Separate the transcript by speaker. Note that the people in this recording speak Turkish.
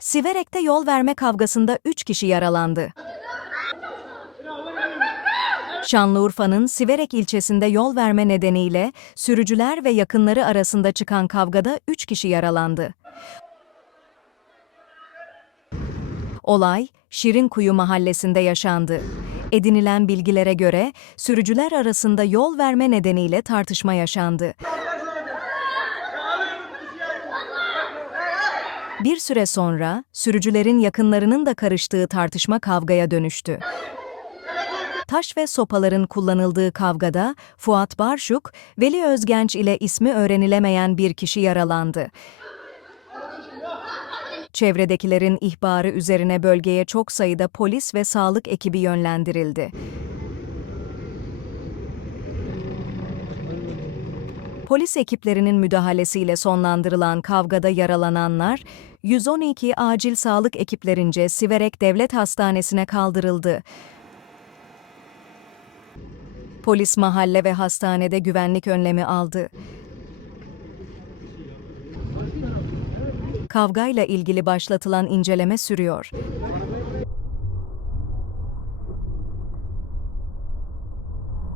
Speaker 1: Siverek'te yol verme kavgasında 3 kişi yaralandı. Şanlıurfa'nın Siverek ilçesinde yol verme nedeniyle sürücüler ve yakınları arasında çıkan kavgada 3 kişi yaralandı. Olay Şirinkuyu mahallesinde yaşandı. Edinilen bilgilere göre sürücüler arasında yol verme nedeniyle tartışma yaşandı. Bir süre sonra sürücülerin yakınlarının da karıştığı tartışma kavgaya dönüştü. Taş ve sopaların kullanıldığı kavgada Fuat Barşuk, Veli Özgenç ile ismi öğrenilemeyen bir kişi yaralandı. Çevredekilerin ihbarı üzerine bölgeye çok sayıda polis ve sağlık ekibi yönlendirildi. Polis ekiplerinin müdahalesiyle sonlandırılan kavgada yaralananlar, 112 acil sağlık ekiplerince Siverek Devlet Hastanesi'ne kaldırıldı. Polis mahalle ve hastanede güvenlik önlemi aldı. Kavgayla ilgili başlatılan inceleme sürüyor.